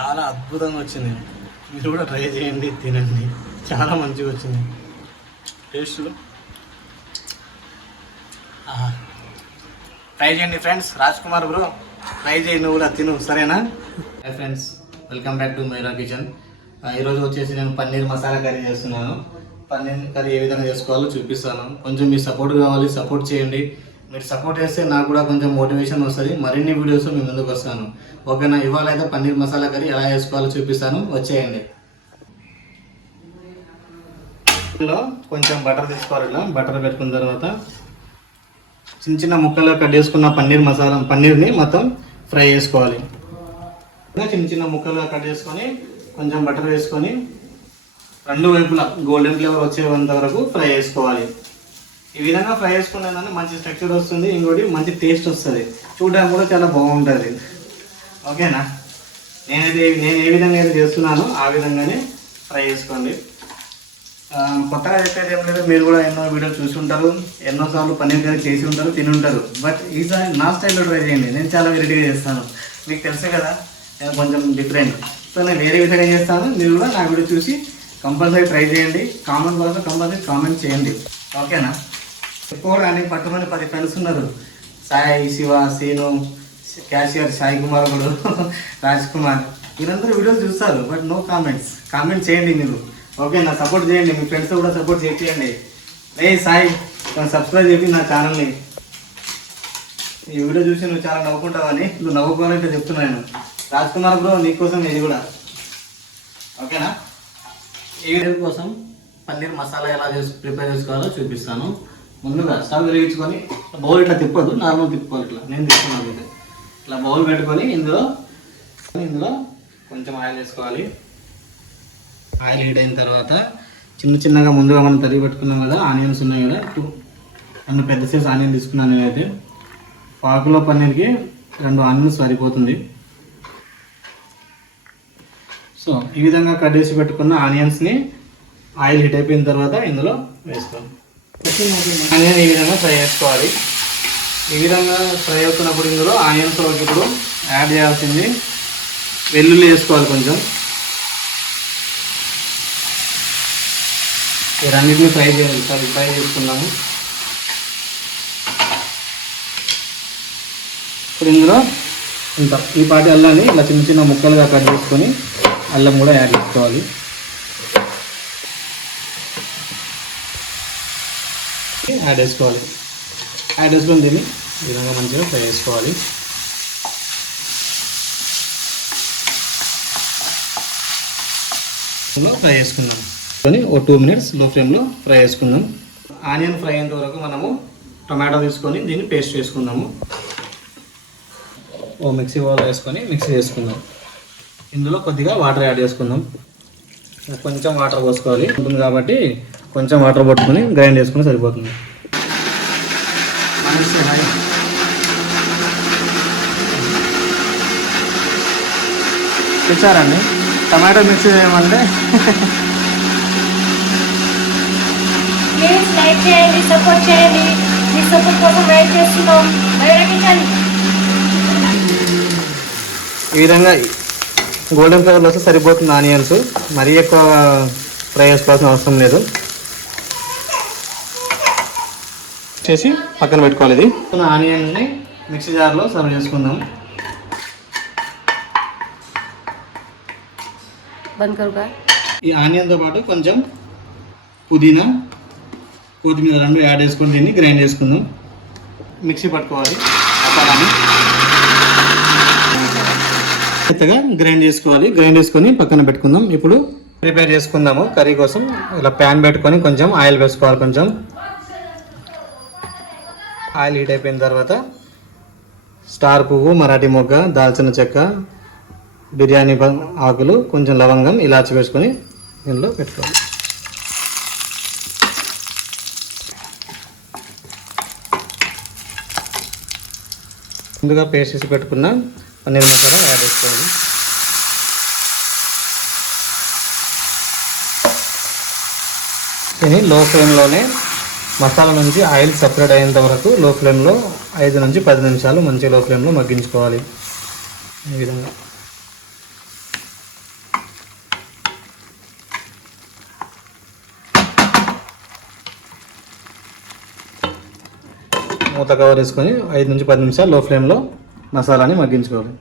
చాలా అద్భుతంగా వచ్చింది. మీరు కూడా ట్రై చేయండి తినండి. చాలా మంచిగా వచ్చింది. టేస్ట్లో? ట్రై చేయండి friends. Raj Kumar bro try చేయి నువ్వు కూడా తిను సరేనా? Hi friends welcome back to Maira kitchen. ఈరోజు వచ్చేసి నేను పన్నీర్ మసాలా కర్రీ చేస్తున్నాను. పన్నీర్ కర్రీ ఏ విధంగా చేసుకోవాలో చూపిస్తాను. కొంచెం మీ సపోర్ట్ కావాలి సపోర్ట్ చేయండి. మీరు సపోర్ట్ చేస్తే నాకు కూడా కొంచెం మోటివేషన్ వస్తుంది. మరిన్ని వీడియోస్ మీ ముందుకు వస్తాను. ఓకేనా? ఇవాళ అయితే పన్నీర్ మసాలా కర్రీ ఎలా చేసుకోవాలో చూపిస్తాను. వచ్చేయండి. కొంచెం బటర్ తీసుకోవాలి ఇలా. బటర్ పెట్టుకున్న తర్వాత చిన్న చిన్న ముక్కలు కట్ చేసుకున్న పన్నీర్ మసాలా పన్నీర్ని మొత్తం ఫ్రై చేసుకోవాలి. ఇంకా చిన్న చిన్న ముక్కలుగా కట్ చేసుకొని కొంచెం బటర్ వేసుకొని రెండు వైపులా గోల్డెన్ ఫ్లేవర్ వచ్చేంత వరకు ఫ్రై చేసుకోవాలి. ఈ విధంగా ఫ్రై చేసుకునేదాన్ని మంచి స్ట్రక్చర్ వస్తుంది ఇంకోటి మంచి టేస్ట్ వస్తుంది. చూడడానికి కూడా చాలా బాగుంటుంది. ఓకేనా? నేనైతే నేను ఏ విధంగా అయితే చేస్తున్నానో ఆ విధంగానే ఫ్రై చేసుకోండి. కొత్తగా చెప్పేది ఏం లేదు. మీరు కూడా ఎన్నో వీడియోలు చూసి ఉంటారు ఎన్నోసార్లు పన్నీర్ కర్రీ చేసి ఉంటారు తిని ఉంటారు. బట్ ఈసారి నా స్టైల్లో ట్రై చేయండి. నేను చాలా వెరైటీగా చేస్తాను. మీకు తెలుసే కదా నేను కొంచెం డిఫరెంట్ సో నేను వేరే విధంగా చేస్తాను. మీరు కూడా నా వీడియో చూసి కంపల్సరీ ట్రై చేయండి. కామెంట్ బాక్స్లో కంపల్సరీ కామెంట్ చేయండి. ఓకేనా? ఎక్కువ కానీ పట్టుమని పది ఫ్రెండ్స్ ఉన్నారు. సాయి శివ సీను క్యాషియర్ సాయి కుమార్ ఒకడు రాజ్ కుమార్. వీరందరూ వీడియోస్ చూస్తారు బట్ నో కామెంట్స్. కామెంట్ చేయండి మీరు. ఓకే నా సపోర్ట్ చేయండి. మీ ఫ్రెండ్స్ కూడా సపోర్ట్ చేయండి రే సాయి సబ్స్క్రైబ్ చేయండి నా ఛానల్ని. ఈ వీడియో చూసి నువ్వు చాలా నవ్వుకుంటావని నువ్వు నవ్వుకోవాలంటే చెప్తున్నాను రాజ్ కుమార్ బ్రో నీకోసం ఇది కూడా. ఓకేనా? ఈ వీడియో కోసం పన్నీర్ మసాలా ఎలా చేసి ప్రిపేర్ చేసుకోవాలో చూపిస్తాను. ముందుగా స్టవ్ వెలిగించుకొని బౌల్ ఇట్లా తిప్పదు నార్మల్ తిప్పుకోవాలి ఇట్లా. నేను తిప్పుకున్నాను అయితే ఇట్లా బౌల్ పెట్టుకొని ఇందులో ఇందులో కొంచెం ఆయిల్ వేసుకోవాలి. ఆయిల్ హీట్ అయిన తర్వాత చిన్న చిన్నగా ముందుగా మనం తరిగి పెట్టుకున్నాం కదా ఆనియన్స్ ఉన్నాయి కదా టూ రెండు పెద్ద సైజ్ ఆనియన్ తీసుకున్నాను నేనైతే. పాకులో పన్నీర్కి రెండు ఆనియన్స్ సరిపోతుంది. సో ఈ విధంగా కట్ చేసి పెట్టుకున్న ఆనియన్స్ని ఆయిల్ హీట్ అయిపోయిన తర్వాత ఇందులో వేసుకోండి ఆనియన్ ఈ విధంగా ఫ్రై చేసుకోవాలి. ఈ విధంగా ఫ్రై అవుతున్నప్పుడు ఇందులో ఆనియన్స్ ఇప్పుడు యాడ్ చేయాల్సింది వెల్లుల్లి వేసుకోవాలి కొంచెం. ఈ రెండింటిని ఫ్రై చేయాలి. సార్ ఫ్రై చేసుకున్నాము ఇప్పుడు ఇందులో ఇంత ఈ పాటి అల్లాన్ని ఇలా చిన్న చిన్న ముక్కలుగా కట్ చేసుకొని అల్లం కూడా యాడ్ చేసుకోవాలి. యాడ్ వేసుకోవాలి యాడ్ వేసుకొని దీన్ని ఈ విధంగా మంచిగా ఫ్రై చేసుకోవాలి ఫ్రై చేసుకుందాం కొని ఓ టూ మినిట్స్లో ఫ్లేమ్లో ఫ్రై చేసుకుందాం ఆనియన్ ఫ్రై అయ్యేంత వరకు మనము టొమాటో తీసుకొని దీన్ని పేస్ట్ చేసుకుందాము ఓ మిక్సీ బౌల్ వేసుకొని మిక్సీ చేసుకుందాం ఇందులో కొద్దిగా వాటర్ యాడ్ చేసుకుందాం కొంచెం వాటర్ పోసుకోవాలి ఉంటుంది కాబట్టి కొంచెం వాటర్ పట్టుకొని గ్రైండ్ చేసుకుని సరిపోతుంది తెచ్చారండి టమాటో మిక్సీ చేయమంటే. ప్లీజ్ లైక్ చేయండి సపోర్ట్ చేయండి. మీ సపోర్ట్ కోసం వెయిట్ చేస్తున్నాం. బయటకించండి ఈ విధంగా గోల్డెన్ కలర్లో వస్తే సరిపోతుంది ఆనియన్స్. మరీ ఎక్కువ ఫ్రై చేసుకోవాల్సిన అవసరం లేదు. చేసి పక్కన పెట్టుకోవాలి ఇది. ఆనియన్ని మిక్సీ జార్లో సర్వ్ చేసుకుందాం. ఈ ఆనియన్తో పాటు కొంచెం పుదీనా కొత్తిమీర రెండు యాడ్ చేసుకొని దీన్ని గ్రైండ్ చేసుకుందాం. మిక్సీ పట్టుకోవాలి. మసాలాని మెత్తగా గ్రైండ్ చేసుకోవాలి. గ్రైండ్ చేసుకొని పక్కన పెట్టుకుందాం. ఇప్పుడు ప్రిపేర్ చేసుకుందాము. కర్రీ కోసం ఇలా ప్యాన్ పెట్టుకొని కొంచెం ఆయిల్ వేసుకోవాలి కొంచెం. ఆయిల్ హీట్ అయిపోయిన తర్వాత స్టార్ పువ్వు మరాఠీ మొగ్గ దాల్చిన చెక్క బిర్యానీ ఆకులు కొంచెం లవంగం ఇలాచి వేసుకొని దీనిలో పెట్టుకోవాలి. ముందుగా పేస్ట్ చేసి పెట్టుకున్న పన్నీర్ మసాలా యాడ్ చేసుకోవాలి. దీన్ని లో ఫ్లేమ్లోనే మసాలా నుంచి ఆయిల్ సపరేట్ అయ్యేంత వరకు లో ఫ్లేమ్లో ఐదు నుంచి పది నిమిషాలు మంచి లో ఫ్లేమ్లో మగ్గించుకోవాలి. ఈ విధంగా. మూత కవర్ వేసుకొని ఐదు నుంచి పది నిమిషాలు లో ఫ్లేమ్లో మసాలాని మగ్గించుకోవాలి.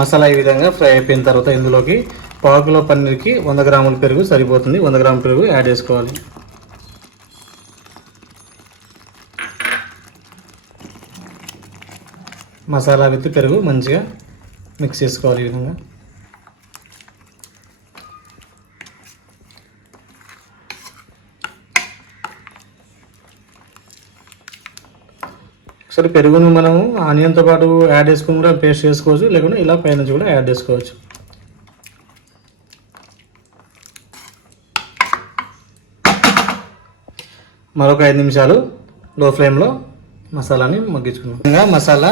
మసాలా ఈ విధంగా ఫ్రై అయిపోయిన తర్వాత ఇందులోకి పావు కిలో పన్నీర్కి వంద గ్రాముల పెరుగు సరిపోతుంది. వంద గ్రాముల పెరుగు యాడ్ చేసుకోవాలి. మసాలా విత్ పెరుగు మంచిగా మిక్స్ చేసుకోవాలి ఈ విధంగా. ఒకసారి పెరుగును మనము ఆనియన్తో పాటు యాడ్ చేసుకుని కూడా పేస్ట్ చేసుకోవచ్చు లేకుంటే ఇలా పైనుంచి కూడా యాడ్ చేసుకోవచ్చు. మరొక ఐదు నిమిషాలు లో ఫ్లేమ్లో మసాలాని మగ్గించుకున్నాం ఇంకా మసాలా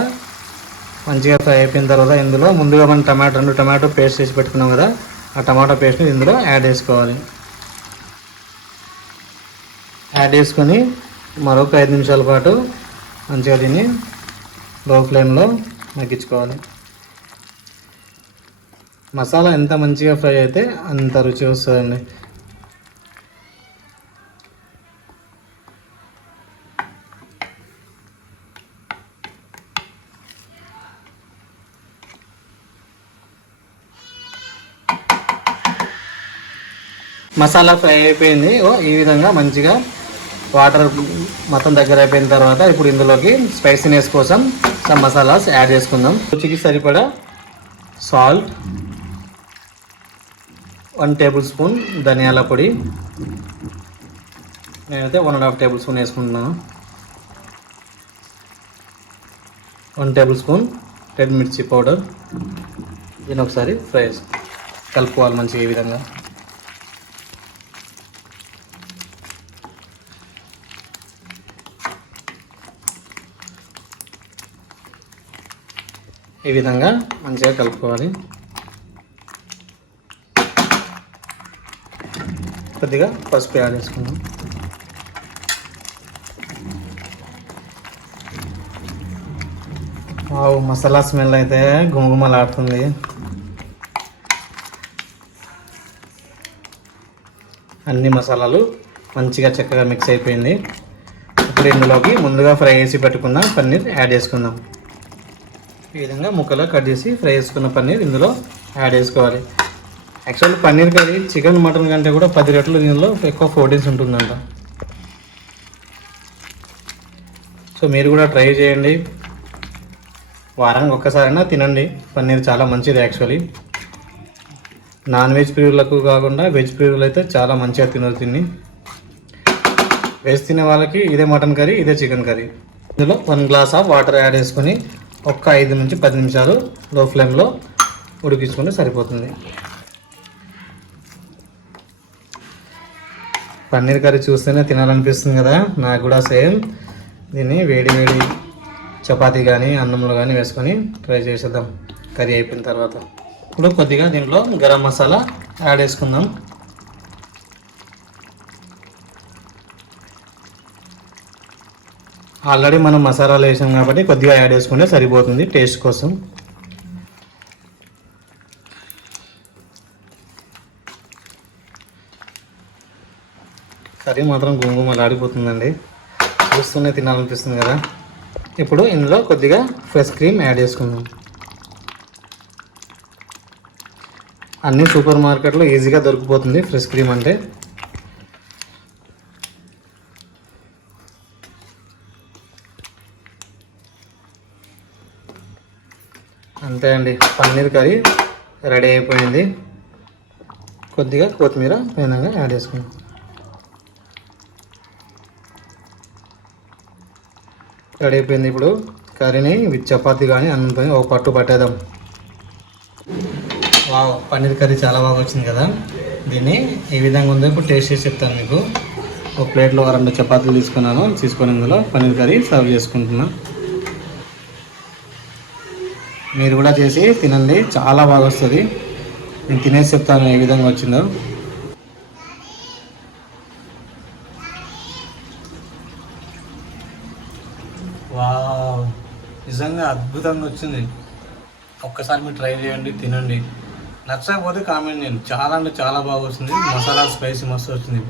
మంచిగా ఫ్రై అయిపోయిన తర్వాత ఇందులో ముందుగా మనం టమాటో రెండు టమాటో పేస్ట్ చేసి పెట్టుకున్నాం కదా ఆ టమాటో పేస్ట్ని ఇందులో యాడ్ చేసుకోవాలి. యాడ్ చేసుకొని మరొక ఐదు నిమిషాల పాటు మంచిగా దీన్ని లో ఫ్లేమ్లో మగ్గించుకోవాలి. మసాలా ఎంత మంచిగా ఫ్రై అయితే అంత రుచి వస్తుందండి. మసాలా ఫ్రై అయిపోయింది. ఓ ఈ విధంగా మంచిగా వాటర్ మొత్తం దగ్గర అయిపోయిన తర్వాత ఇప్పుడు ఇందులోకి స్పైసీనెస్ కోసం సమ్ మసాలాస్ యాడ్ చేసుకుందాం. రుచికి సరిపడా సాల్ట్ వన్ టేబుల్ స్పూన్ ధనియాల పొడి. నేనైతే one and half tablespoon వేసుకుంటున్నాను one tablespoon red mirchi powder దీని ఒకసారి ఫ్రై కలుపుకోవాలి మంచిగా ఈ విధంగా. ఈ విధంగా మంచిగా కలుపుకోవాలి. కొద్దిగా పసుపు యాడ్ చేసుకుందాం. వావ్ మసాలా స్మెల్ అయితే గుమగుమలాడుతుంది అన్ని మసాలాలు మంచిగా చక్కగా మిక్స్ అయిపోయింది. ఇప్పుడు ఇందులోకి ముందుగా ఫ్రై చేసి పెట్టుకున్న పన్నీర్ యాడ్ చేసుకుందాం. ఈ విధంగా ముక్కలు కట్ చేసి ఫ్రై చేసుకున్న పన్నీర్ ఇందులో యాడ్ చేసుకోవాలి. Actual paneer curry chicken mutton కంటే కూడా పది రెట్లు దీనిలో ఎక్కువ ప్రోటీన్స్ ఉంటుందంట. సో మీరు కూడా ట్రై చేయండి. వారానికి ఒక్కసారైనా తినండి. పన్నీర్ చాలా మంచిది యాక్చువల్లీ నాన్ వెజ్ ప్రియులకు కాకుండా వెజ్ ప్రియులు అయితే చాలా మంచిగా తినరు తిని వెజ్ తినే వాళ్ళకి ఇదే మటన్ కర్రీ ఇదే చికెన్ కర్రీ. ఇందులో one glass of water add చేసుకొని ఒక్క ఐదు నుంచి పది నిమిషాలు లో ఫ్లేమ్లో ఉడికించుకుంటే సరిపోతుంది. పన్నీర్ కర్రీ చూస్తేనే తినాలనిపిస్తుంది కదా? నాకు కూడా సేమ్. దీన్ని వేడి వేడి చపాతీ కానీ అన్నంలో కానీ వేసుకొని ట్రై చేసేద్దాం. కర్రీ అయిపోయిన తర్వాత. ఇప్పుడు కొద్దిగా దీంట్లో గరం మసాలా యాడ్ చేసుకుందాం. ఆల్రెడీ మనం మసాలాలు వేసాం కాబట్టి కొద్దిగా యాడ్ చేసుకుంటే సరిపోతుంది టేస్ట్ కోసం. కర్రీ మాత్రం గుమగుమలాడిపోతుందండి. చూస్తూనే తినాలనిపిస్తుంది కదా. ఇప్పుడు ఇందులో కొద్దిగా ఫ్రెష్ క్రీమ్ యాడ్ చేసుకుందాం. అన్ని సూపర్ మార్కెట్లో ఈజీగా దొరికిపోతుంది ఫ్రెష్ క్రీమ్ అంటే. అంతే అండి. పన్నీర్ కర్రీ రెడీ అయిపోయింది. కొద్దిగా కొత్తిమీర పైన యాడ్ చేసుకుందాం. రెడీ అయిపోయింది ఇప్పుడు కర్రీని విత్ చపాతి కానీ అన్నంతో ఒక పట్టు పట్టేద్దాం. వావ్ పన్నీర్ కర్రీ చాలా బాగా వచ్చింది కదా. దీన్ని ఏ విధంగా ఉందో ఇప్పుడు టేస్ట్ చేసి చెప్తాను మీకు. ఒక ప్లేట్లో రెండు చపాతీలు తీసుకున్నాను. తీసుకొని ఇందులో పన్నీర్ కర్రీ సర్వ్ చేసుకుంటున్నాను మీరు కూడా చేసి తినండి. చాలా బాగా వస్తుంది. నేను తినేసి చెప్తాను ఏ విధంగా వచ్చిందో. వావ్. నిజంగా అద్భుతంగా వచ్చింది. ఒక్కసారి మీరు ట్రై చేయండి తినండి. నచ్చకపోతే కామెంట్ చేయండి. చాలా అంటే చాలా బాగా వస్తుంది మసాలా స్పైసీ మస్తు వచ్చింది.